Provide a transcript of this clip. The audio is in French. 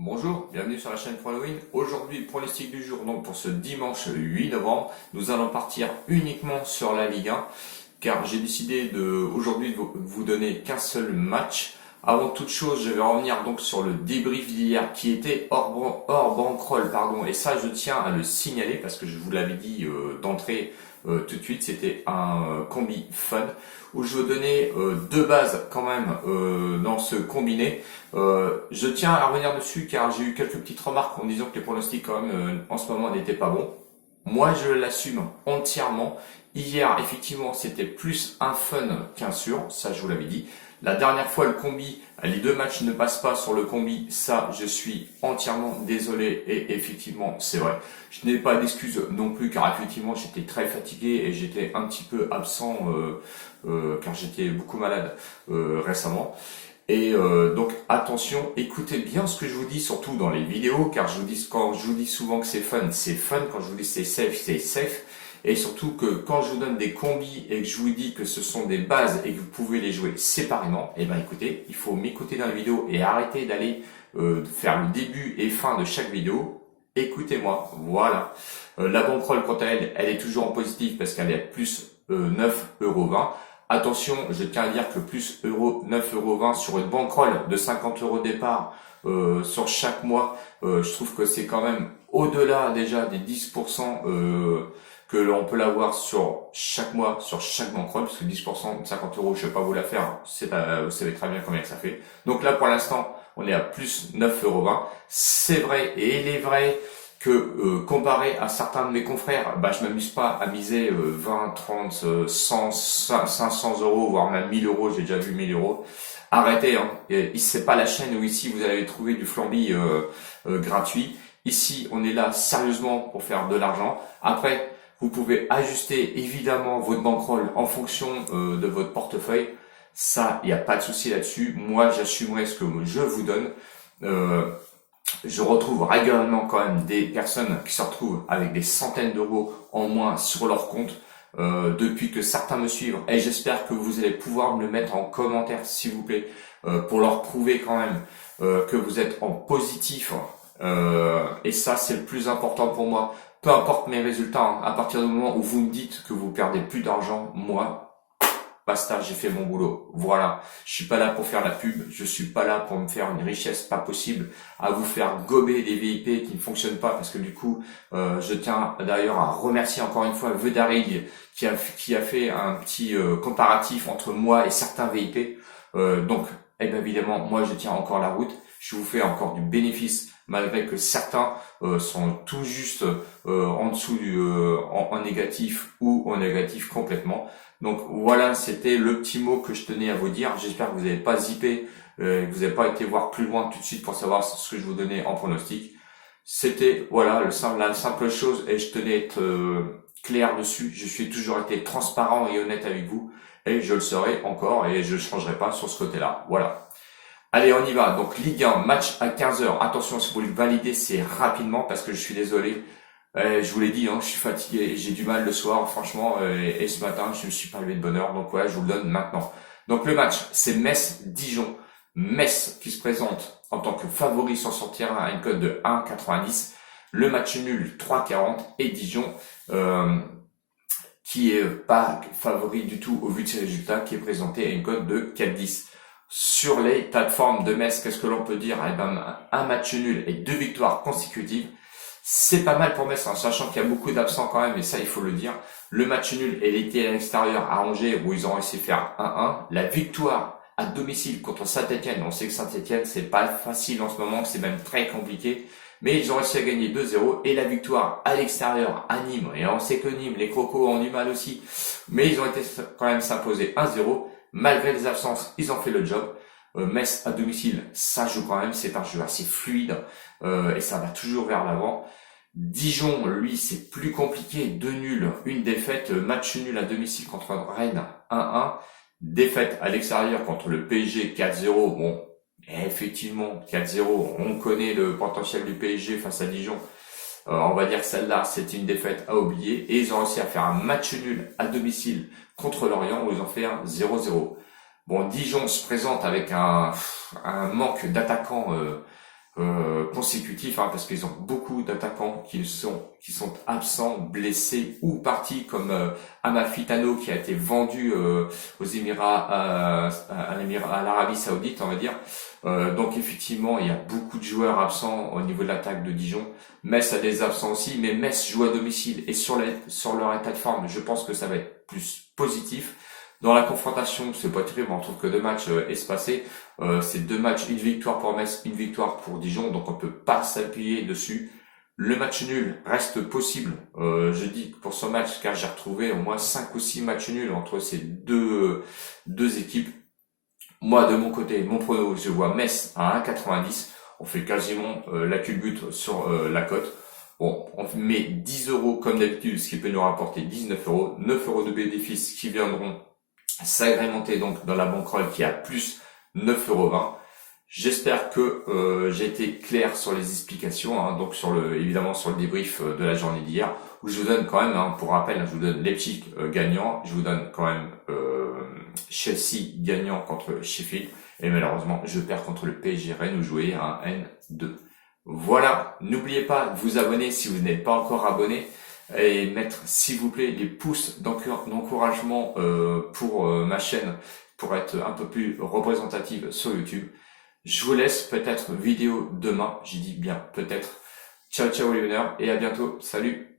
Bonjour, bienvenue sur la chaîne Halloween. Aujourd'hui, pronostic du jour, donc pour ce dimanche 8 novembre, nous allons partir uniquement sur la Ligue 1, car j'ai décidé aujourd'hui de vous donner qu'un seul match. Avant toute chose, je vais revenir donc sur le débrief d'hier qui était hors bankroll, pardon, et ça je tiens à le signaler parce que je vous l'avais dit d'entrée tout de suite, c'était un combi fun où je veux donner deux bases quand même dans ce combiné. Je tiens à revenir dessus car j'ai eu quelques petites remarques en disant que les pronostics quand même en ce moment n'étaient pas bons. Moi je l'assume entièrement. Hier effectivement c'était plus un fun qu'un sûr, ça je vous l'avais dit. La dernière fois le combi, les deux matchs ne passent pas sur le combi, ça je suis entièrement désolé et effectivement c'est vrai. Je n'ai pas d'excuses non plus car effectivement j'étais très fatigué et j'étais un petit peu absent car j'étais beaucoup malade récemment. Et donc attention, écoutez bien ce que je vous dis, surtout dans les vidéos, car quand je vous dis souvent que c'est fun, quand je vous dis c'est safe, et surtout que quand je vous donne des combis et que je vous dis que ce sont des bases et que vous pouvez les jouer séparément, et ben écoutez, il faut m'écouter dans la vidéo et arrêter d'aller faire le début et fin de chaque vidéo. Écoutez-moi, voilà. La bankroll quant à elle, elle est toujours en positif parce qu'elle est à plus 9,20 €. Attention, je tiens à dire que plus 9,20 € sur une bankroll de 50 € départ sur chaque mois, je trouve que c'est quand même au-delà déjà des 10% que l'on peut l'avoir sur chaque mois, sur chaque bankroll, parce que 10% de 50 €, je ne vais pas vous la faire, vous savez très bien combien que ça fait. Donc là, pour l'instant, on est à plus 9,20 €. C'est vrai, et il est vrai que comparé à certains de mes confrères, bah, je m'amuse pas à miser 20, 30, 100, 500 €, voire même 1000 €, j'ai déjà vu 1000 €. Arrêtez, hein. C'est pas la chaîne où ici vous allez trouver du flambi gratuit. Ici, on est là sérieusement pour faire de l'argent. Après, vous pouvez ajuster évidemment votre bankroll en fonction de votre portefeuille. Ça, il n'y a pas de souci là-dessus. Moi, j'assumerai ce que je vous donne. Je retrouve régulièrement quand même des personnes qui se retrouvent avec des centaines d'euros en moins sur leur compte depuis que certains me suivent. Et j'espère que vous allez pouvoir me le mettre en commentaire, s'il vous plaît, pour leur prouver quand même que vous êtes en positif. Et ça, c'est le plus important pour moi. Peu importe mes résultats, hein, à partir du moment où vous me dites que vous perdez plus d'argent, moi, basta, j'ai fait mon boulot. Voilà. Je suis pas là pour faire la pub. Je suis pas là pour me faire une richesse pas possible, à vous faire gober des VIP qui ne fonctionnent pas parce que du coup, je tiens d'ailleurs à remercier encore une fois Vedarig qui a fait un petit comparatif entre moi et certains VIP. Donc, eh bien évidemment, moi je tiens encore la route. Je vous fais encore du bénéfice malgré que certains sont tout juste en dessous en négatif ou en négatif complètement. Donc voilà, c'était le petit mot que je tenais à vous dire. J'espère que vous n'avez pas zippé, que vous n'avez pas été voir plus loin tout de suite pour savoir ce que je vous donnais en pronostic. C'était voilà la simple chose et je tenais à être clair dessus. Je suis toujours été transparent et honnête avec vous et je le serai encore et je ne changerai pas sur ce côté-là. Voilà. Allez, on y va. Donc Ligue 1, match à 15 h. Attention, si vous voulez valider, c'est rapidement parce que je suis désolé. Je vous l'ai dit, hein, je suis fatigué, j'ai du mal le soir, franchement, et ce matin, je ne me suis pas levé de bonne heure, donc voilà, je vous le donne maintenant. Donc le match, c'est Metz-Dijon. Metz qui se présente en tant que favori sur son terrain à une cote de 1,90. Le match nul 3,40 et Dijon qui est pas favori du tout au vu de ses résultats, qui est présenté à une cote de 4,10. Sur les plateformes de Metz, qu'est-ce que l'on peut dire? Eh ben, un match nul et 2 victoires consécutives. C'est pas mal pour Metz, hein, sachant qu'il y a beaucoup d'absents quand même, et ça il faut le dire. Le match nul et l'été à l'extérieur à Angers où ils ont réussi à faire 1-1. La victoire à domicile contre Saint-Etienne. On sait que Saint-Etienne c'est pas facile en ce moment, que c'est même très compliqué. Mais ils ont réussi à gagner 2-0. Et la victoire à l'extérieur à Nîmes. Et on sait que Nîmes, les Crocos ont du mal aussi. Mais ils ont été quand même s'imposer 1-0. Malgré les absences, ils ont fait le job. Metz à domicile, ça joue quand même. C'est un jeu assez fluide et ça va toujours vers l'avant. Dijon, lui, c'est plus compliqué. 2 nuls, une défaite. Match nul à domicile contre Rennes, 1-1. Défaite à l'extérieur contre le PSG, 4-0. Bon, effectivement, 4-0. On connaît le potentiel du PSG face à Dijon. On va dire que celle-là, c'était une défaite à oublier. Et ils ont réussi à faire un match nul à domicile contre Lorient où ils ont fait un 0-0. Bon, Dijon se présente avec un manque d'attaquants consécutifs, parce qu'ils ont beaucoup d'attaquants qui sont absents, blessés ou partis, comme Amalfitano qui a été vendu aux Émirats, à l'Arabie Saoudite, on va dire. Donc effectivement, il y a beaucoup de joueurs absents au niveau de l'attaque de Dijon. Metz a des absents aussi, mais Metz joue à domicile et sur leur état de forme, je pense que ça va être plus positif. Dans la confrontation, c'est pas terrible, on trouve que 2 matchs espacés. C'est 2 matchs, une victoire pour Metz, une victoire pour Dijon, donc on peut pas s'appuyer dessus. Le match nul reste possible, je dis pour ce match, car j'ai retrouvé au moins 5 ou 6 matchs nuls entre ces deux équipes. Moi, de mon côté, mon prono, je vois Metz à 1,90. On fait quasiment la culbute sur la cote. Bon, on met 10 euros comme d'habitude, ce qui peut nous rapporter 19 euros. 9 euros de bénéfices qui viendront s'agrémenter donc dans la banquerolle qui a plus 9,20 euros. J'espère que j'ai été clair sur les explications, donc évidemment sur le débrief de la journée d'hier, où je vous donne quand même, pour rappel, je vous donne Leipzig gagnant, je vous donne quand même Chelsea gagnant contre Sheffield, et malheureusement je perds contre le PSG Rennes où jouer à un N2. Voilà, n'oubliez pas de vous abonner si vous n'êtes pas encore abonné, et mettre s'il vous plaît les pouces d'encouragement pour ma chaîne, pour être un peu plus représentative sur YouTube. Je vous laisse, peut-être vidéo demain, j'ai dit bien peut-être. Ciao ciao les winners et à bientôt, salut.